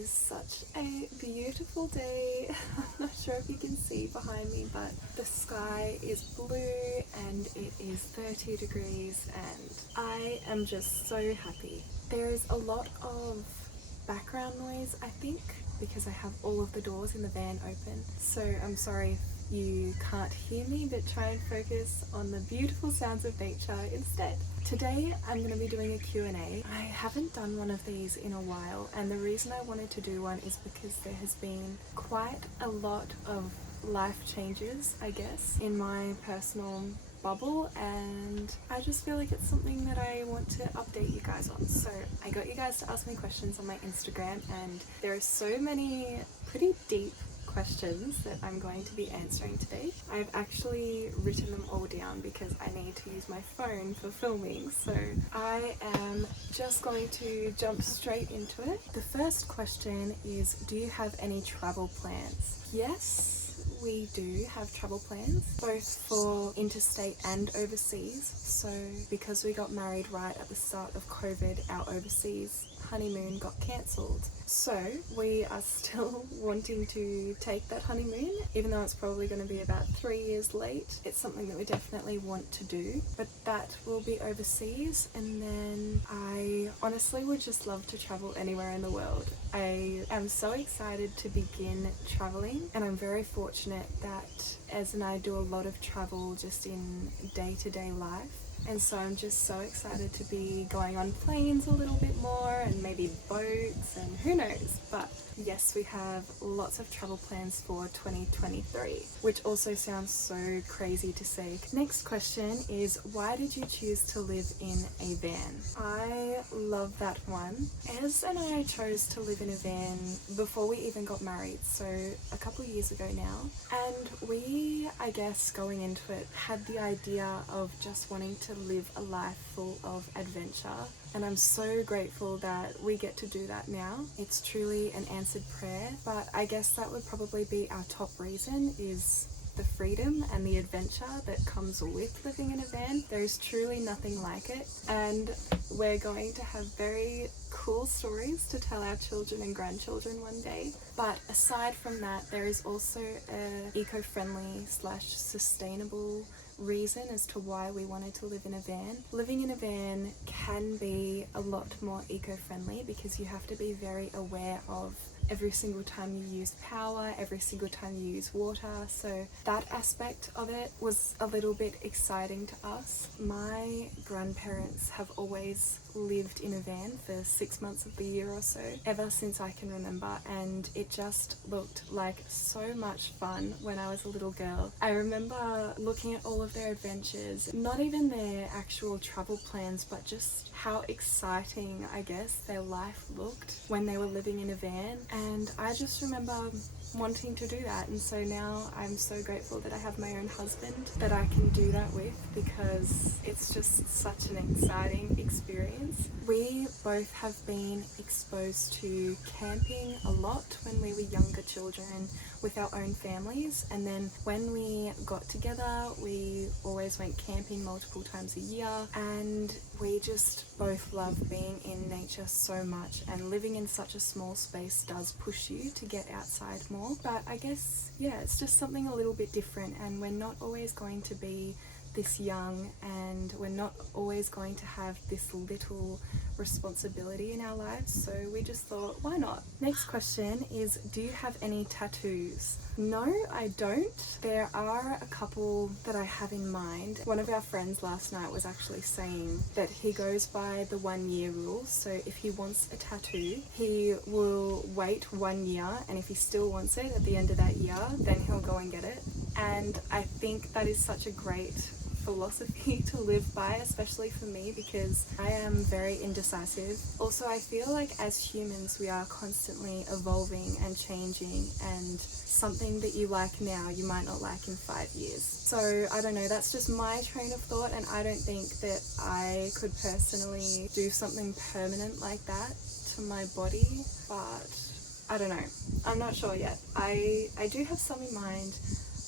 is such a beautiful day. I'm not sure if you can see behind me, but the sky is blue and it is 30 degrees and I am just so happy. There is a lot of background noise, I think, because I have all of the doors in the van open. So I'm sorry if you can't hear me, but try and focus on the beautiful sounds of nature instead. Today I'm going to be doing a Q&A. I haven't done one of these in a while, and the reason I wanted to do one is because there has been quite a lot of life changes, I guess, in my personal bubble, and I just feel like it's something that I want to update you guys on. So I got you guys to ask me questions on my Instagram, and there are so many pretty deep questions that I'm going to be answering today. I've actually written them all down because I need to use my phone for filming, so I am just going to jump straight into it. The first question is, do you have any travel plans? Yes, we do have travel plans, both for interstate and overseas. So because we got married right at the start of COVID, our overseas honeymoon got cancelled. So we are still wanting to take that honeymoon, even though it's probably going to be about 3 years late. It's something that we definitely want to do, but that will be overseas. And then I honestly would just love to travel anywhere in the world. I am so excited to begin traveling, and I'm very fortunate that Ez and I do a lot of travel just in day-to-day life. And so I'm just so excited to be going on planes a little bit more, and maybe boats, and who knows. But yes, we have lots of travel plans for 2023, which also sounds so crazy to say. Next question is, why did you choose to live in a van? I love that one. Ez and I chose to live in a van before we even got married, so a couple years ago now. And we, I guess, going into it, had the idea of just wanting to live a life full of adventure, and I'm so grateful that we get to do that now. It's truly an answered prayer, but I guess that would probably be our top reason, is the freedom and the adventure that comes with living in a van. There's truly nothing like it, and we're going to have very cool stories to tell our children and grandchildren one day. But aside from that, there is also a eco-friendly / sustainable reason as to why we wanted to live in a van. Living in a van can be a lot more eco-friendly because you have to be very aware of every single time you use power, every single time you use water. So that aspect of it was a little bit exciting to us. My grandparents have always lived in a van for 6 months of the year or so, ever since I can remember, and it just looked like so much fun when I was a little girl. I remember looking at all of their adventures, not even their actual travel plans, but just how exciting, I guess, their life looked when they were living in a van. And I just remember wanting to do that, and so now I'm so grateful that I have my own husband that I can do that with, because it's just such an exciting experience. We both have been exposed to camping a lot when we were younger children with our own families, and then when we got together we always went camping multiple times a year, and we just both love being in nature so much, and living in such a small space does push you to get outside more. But I guess, yeah, it's just something a little bit different, and we're not always going to be this young, and we're not always going to have this little responsibility in our lives, so we just thought, why not? Next question is, do you have any tattoos? No, I don't. There are a couple that I have in mind. One of our friends last night was actually saying that he goes by the 1 year rule, so if he wants a tattoo, he will wait 1 year, and if he still wants it at the end of that year, then he'll go and get it. And I think that is such a great philosophy to live by, especially for me, because I am very indecisive. Also, I feel like as humans we are constantly evolving and changing, and something that you like now you might not like in 5 years. So I don't know, that's just my train of thought, and I don't think that I could personally do something permanent like that to my body, but I don't know, I'm not sure yet. I do have some in mind,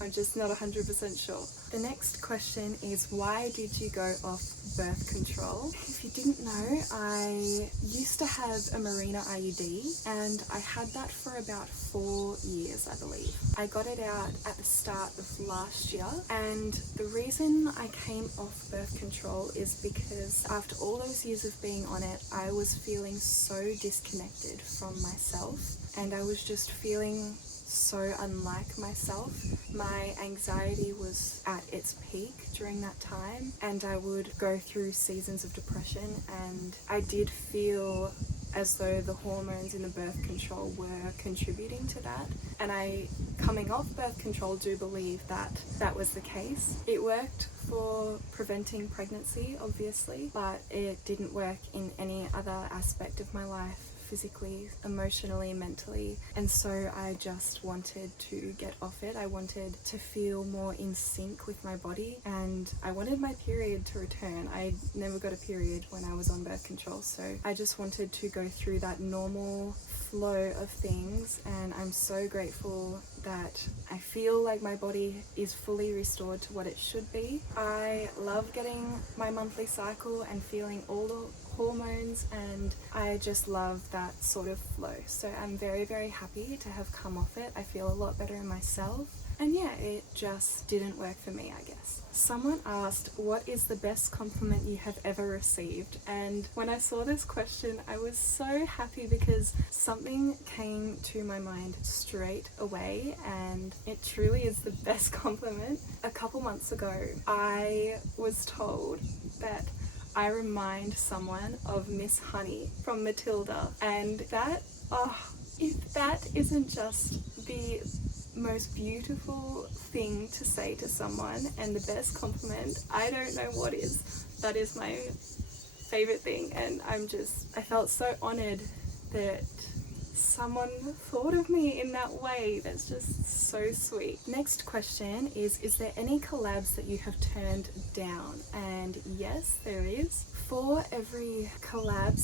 I'm just not 100% sure. The next question is, why did you go off birth control? If you didn't know, I used to have a Mirena IUD and I had that for about 4 years, I believe. I got it out at the start of last year, and the reason I came off birth control is because after all those years of being on it, I was feeling so disconnected from myself, and I was just feeling so unlike myself. My anxiety was at its peak during that time, and I would go through seasons of depression, and I did feel as though the hormones in the birth control were contributing to that. And I, coming off birth control, do believe that that was the case. It worked for preventing pregnancy, obviously, but it didn't work in any other aspect of my life, physically, emotionally, mentally, and so I just wanted to get off it. I wanted to feel more in sync with my body, and I wanted my period to return. I never got a period when I was on birth control, so I just wanted to go through that normal flow of things, and I'm so grateful that I feel like my body is fully restored to what it should be. I love getting my monthly cycle and feeling all the hormones, and I just love that sort of flow. So I'm very, very happy to have come off it. I feel a lot better in myself, and yeah, it just didn't work for me, I guess. Someone asked, what is the best compliment you have ever received? And when I saw this question, I was so happy because something came to my mind straight away, and it truly is the best compliment. A couple months ago, I was told that I remind someone of Miss Honey from Matilda, and that, if that isn't just the most beautiful thing to say to someone and the best compliment, I don't know what is. That is my favorite thing, and I felt so honored that someone thought of me in that way. That's just so sweet. Next question is there any collabs that you have turned down? And yes, there is. For every collab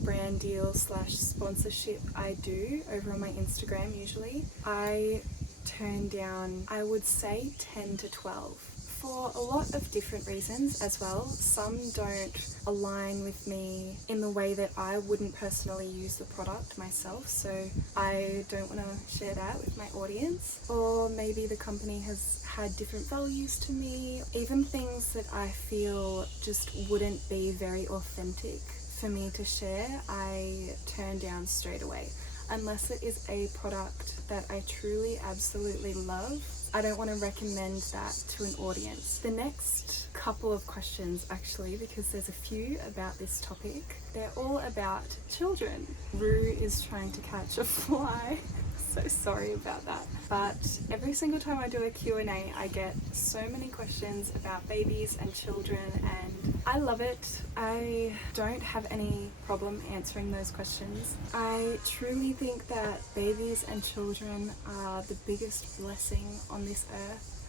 / brand / sponsorship I do over on my Instagram, usually I turn down, I would say 10 to 12. For a lot of different reasons as well. Some don't align with me in the way that I wouldn't personally use the product myself, so I don't want to share that with my audience. Or maybe the company has had different values to me, even things that I feel just wouldn't be very authentic for me to share, I turn down straight away. Unless it is a product that I truly absolutely love, I don't want to recommend that to an audience. The next couple of questions, actually, because there's a few about this topic, they're all about children. Rue is trying to catch a fly. So sorry about that. But every single time I do a Q&A, I get so many questions about babies and children, and I love it. I don't have any problem answering those questions. I truly think that babies and children are the biggest blessing on this earth,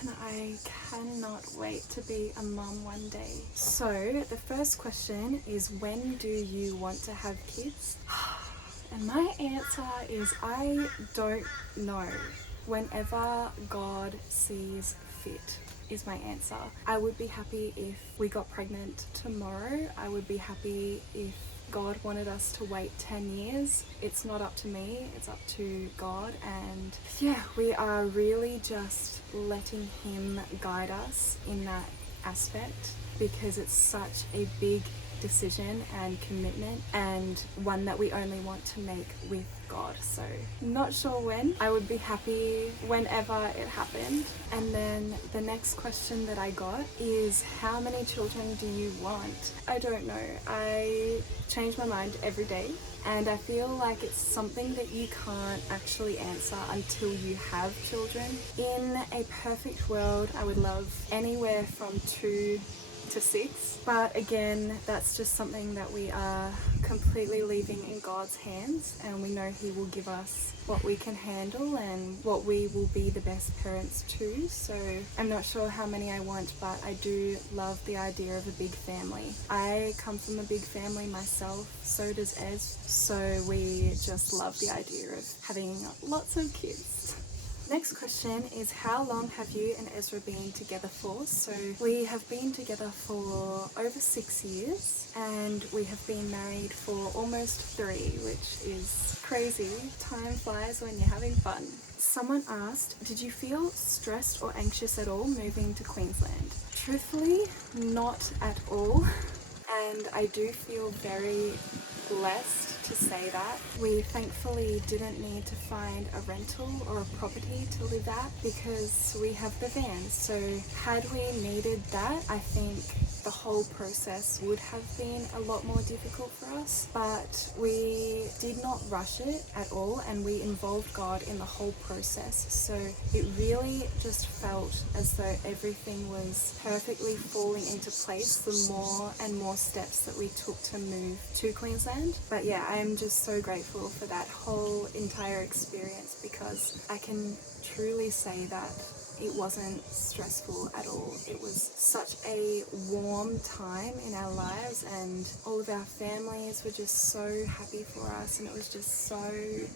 and I cannot wait to be a mum one day. So the first question is, when do you want to have kids? And my answer is, I don't know. Whenever God sees fit is my answer. I would be happy if we got pregnant tomorrow. I would be happy if God wanted us to wait 10 years. It's not up to me, it's up to God. And yeah, we are really just letting Him guide us in that aspect, because it's such a big decision and commitment, and one that we only want to make with God. So not sure when. I would be happy whenever it happened. And then the next question that I got is, how many children do you want? I don't know. I change my mind every day, and I feel like it's something that you can't actually answer until you have children. In a perfect world, I would love anywhere from 2 to 6, but again, that's just something that we are completely leaving in God's hands, and we know He will give us what we can handle and what we will be the best parents to. So I'm not sure how many I want, but I do love the idea of a big family. I come from a big family myself, so does Ez, so we just love the idea of having lots of kids. Next question is, how long have you and Ezra been together for? So we have been together for over 6 years, and we have been married for almost 3, which is crazy. Time flies when you're having fun. Someone asked, did you feel stressed or anxious at all moving to Queensland? Truthfully, not at all. And I do feel very blessed to say that. We thankfully didn't need to find a rental or a property to live at because we have the van. So had we needed that, I think the whole process would have been a lot more difficult for us, but we did not rush it at all, and we involved God in the whole process. So it really just felt as though everything was perfectly falling into place the more and more steps that we took to move to Queensland. But yeah, I am just so grateful for that whole entire experience, because I can truly say that it wasn't stressful at all. It was such a warm time in our lives, and all of our families were just so happy for us, and it was just so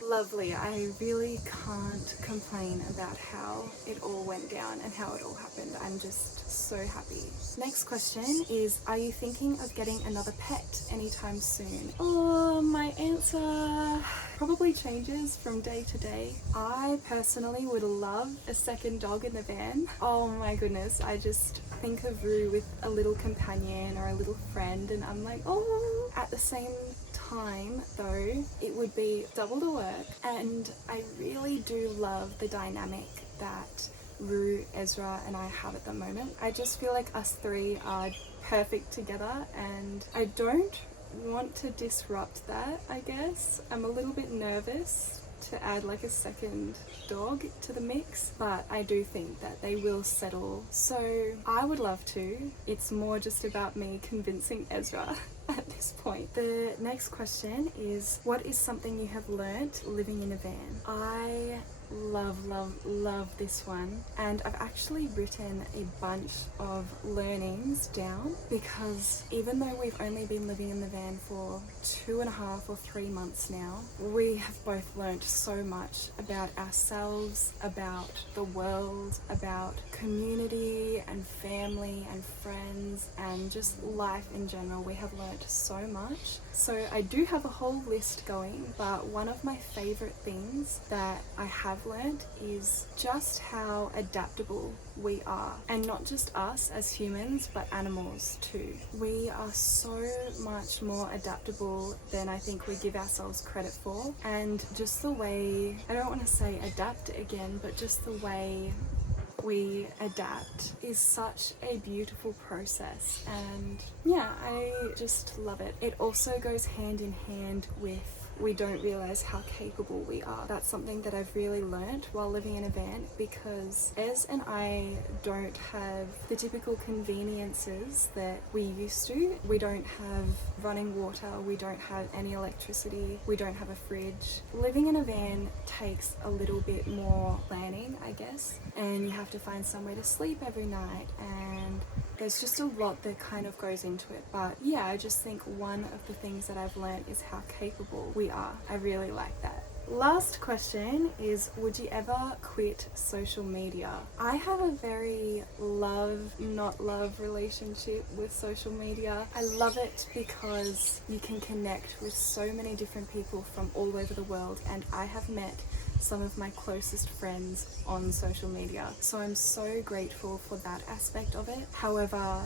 lovely. I really can't complain about how it all went down and how it all happened. I'm just so happy. Next question is, are you thinking of getting another pet anytime soon? Oh, my answer probably changes from day to day. I personally would love a second dog in the van. Oh my goodness, I just think of Rue with a little companion or a little friend, and I'm like, oh. At the same time though, it would be double the work, and I really do love the dynamic that Rue, Ezra and I have at the moment. I just feel like us 3 are perfect together, and I don't want to disrupt that, I guess. I'm a little bit nervous to add like a second dog to the mix, but I do think that they will settle. So I would love to. It's more just about me convincing Ezra at this point. The next question is, what is something you have learnt living in a van? I love this one, and I've actually written a bunch of learnings down, because even though we've only been living in the van for 2.5 or 3 months now, we have both learnt so much about ourselves, about the world, about community and family and friends and just life in general. We have learnt so much. So I do have a whole list going, but one of my favorite things that I have learned is just how adaptable we are, and not just us as humans, but animals too. We are so much more adaptable than I think we give ourselves credit for, and just the way, I don't want to say adapt again, but just the way we adapt is such a beautiful process, and yeah, I just love it. It also goes hand in hand with, we don't realize how capable we are. That's something that I've really learnt while living in a van, because Ez and I don't have the typical conveniences that we used to. We don't have running water, we don't have any electricity, we don't have a fridge. Living in a van takes a little bit more planning, I guess, and you have to find somewhere to sleep every night, and there's just a lot that kind of goes into it. But yeah, I just think one of the things that I've learned is how capable we are. I really like that. Last question is, would you ever quit social media? I have a very love, not love relationship with social media. I love it because you can connect with so many different people from all over the world, and I have met some of my closest friends on social media. So I'm so grateful for that aspect of it. However,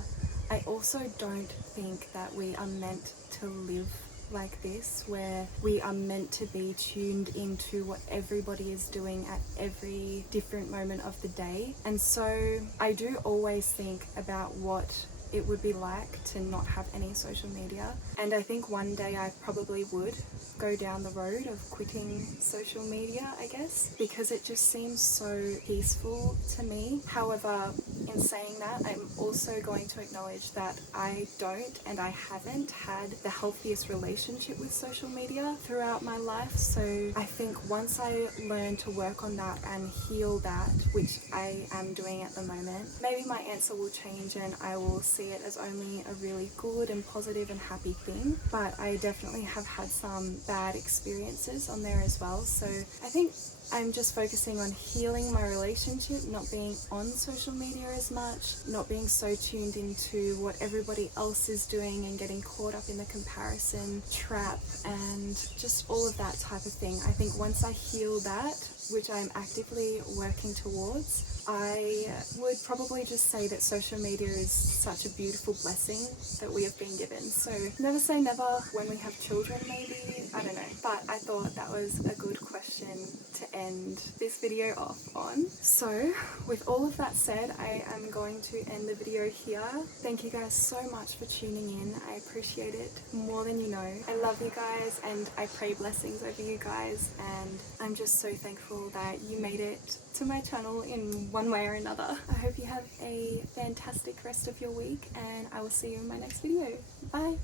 I also don't think that we are meant to live like this, where we are meant to be tuned into what everybody is doing at every different moment of the day. And so I do always think about what it would be like to not have any social media, and I think one day I probably would go down the road of quitting social media, I guess, because it just seems so peaceful to me. However, in saying that, I'm also going to acknowledge that I don't and I haven't had the healthiest relationship with social media throughout my life. So I think once I learn to work on that and heal that, which I am doing at the moment, maybe my answer will change and I will see see it as only a really good and positive and happy thing, but I definitely have had some bad experiences on there as well. So I think I'm just focusing on healing my relationship, not being on social media as much, not being so tuned into what everybody else is doing and getting caught up in the comparison trap and just all of that type of thing. I think once I heal that, which I'm actively working towards, I would probably just say that social media is such a beautiful blessing that we have been given. So never say never when we have children, maybe, I don't know. But I thought that was a good question to end this video off on. So with all of that said, I am going to end the video here. Thank you guys so much for tuning in. I appreciate it more than you know. I love you guys and I pray blessings over you guys, and I'm just so thankful that you made it to my channel in one way or another. I hope you have a fantastic rest of your week, and I will see you in my next video. Bye!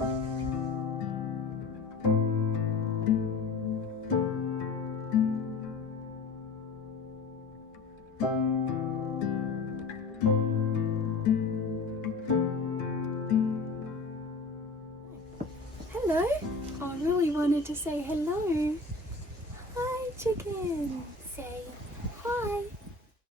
Hello? I really wanted to say hello. Hi, chicken. Say